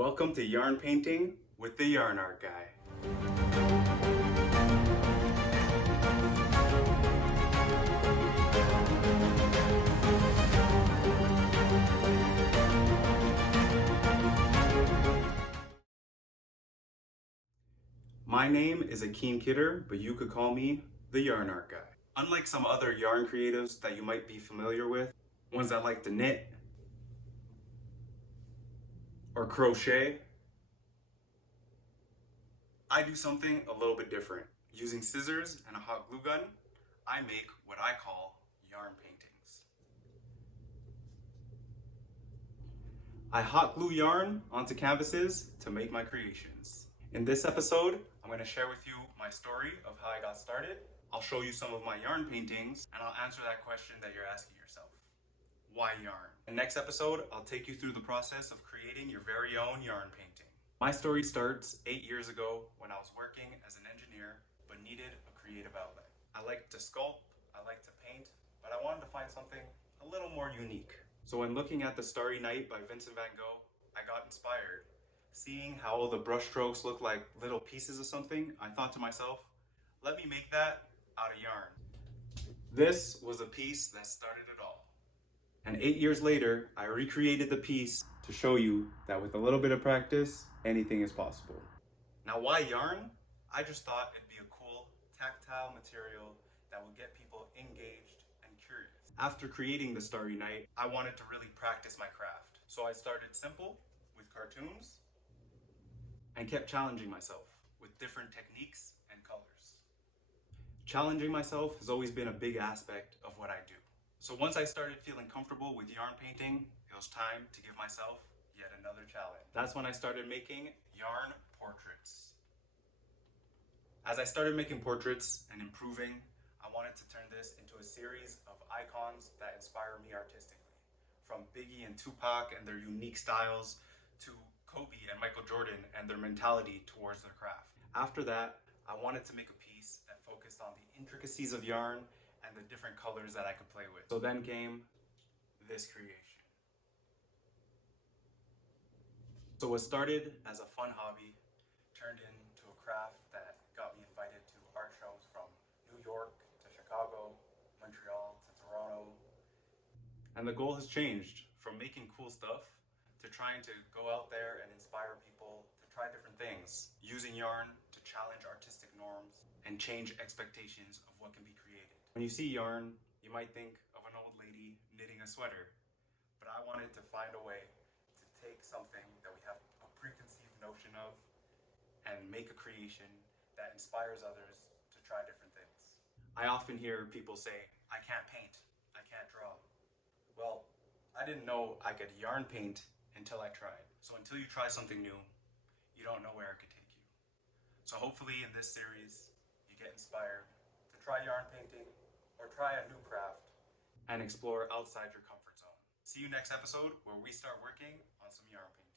Welcome to Yarn Painting with the Yarn Art Guy. My name is Akeen Kidder, but you could call me the Yarn Art Guy. Unlike some other yarn creatives that you might be familiar with, ones that like to knit or crochet, I do something a little bit different. Using scissors and a hot glue gun, I make what I call yarn paintings. I hot glue yarn onto canvases to make my creations. In this episode, I'm going to share with you my story of how I got started. I'll show you some of my yarn paintings, and I'll answer that question that you're asking yourself. Why yarn? In the next episode, I'll take you through the process of creating your very own yarn painting. My story starts 8 years ago when I was working as an engineer, but needed a creative outlet. I like to sculpt, I like to paint, but I wanted to find something a little more unique. So when looking at the Starry Night by Vincent van Gogh, I got inspired. Seeing how all the brushstrokes look like little pieces of something, I thought to myself, let me make that out of yarn. This was a piece that started it all. And 8 years later, I recreated the piece to show you that with a little bit of practice, anything is possible. Now, why yarn? I just thought it'd be a cool tactile material that would get people engaged and curious. After creating the Starry Night, I wanted to really practice my craft. So I started simple with cartoons and kept challenging myself with different techniques and colors. Challenging myself has always been a big aspect of what I do. So once I started feeling comfortable with yarn painting, it was time to give myself yet another challenge. That's when I started making yarn portraits. As I started making portraits and improving, I wanted to turn this into a series of icons that inspire me artistically. From Biggie and Tupac and their unique styles to Kobe and Michael Jordan and their mentality towards their craft. After that, I wanted to make a piece that focused on the intricacies of yarn and the different colors that I could play with. So then came this creation. So what started as a fun hobby turned into a craft that got me invited to art shows from New York to Chicago, Montreal to Toronto. And the goal has changed from making cool stuff to trying to go out there and inspire people to try different things, using yarn to challenge artistic norms and change expectations of what can be created. When you see yarn, you might think of an old lady knitting a sweater, but I wanted to find a way to take something that we have a preconceived notion of and make a creation that inspires others to try different things. I often hear people say, I can't paint, I can't draw. Well, I didn't know I could yarn paint until I tried. So until you try something new, you don't know where it could take you. So hopefully in this series, you get inspired to try yarn painting or try a new craft and explore outside your comfort zone. See you next episode where we start working on some yarn painting.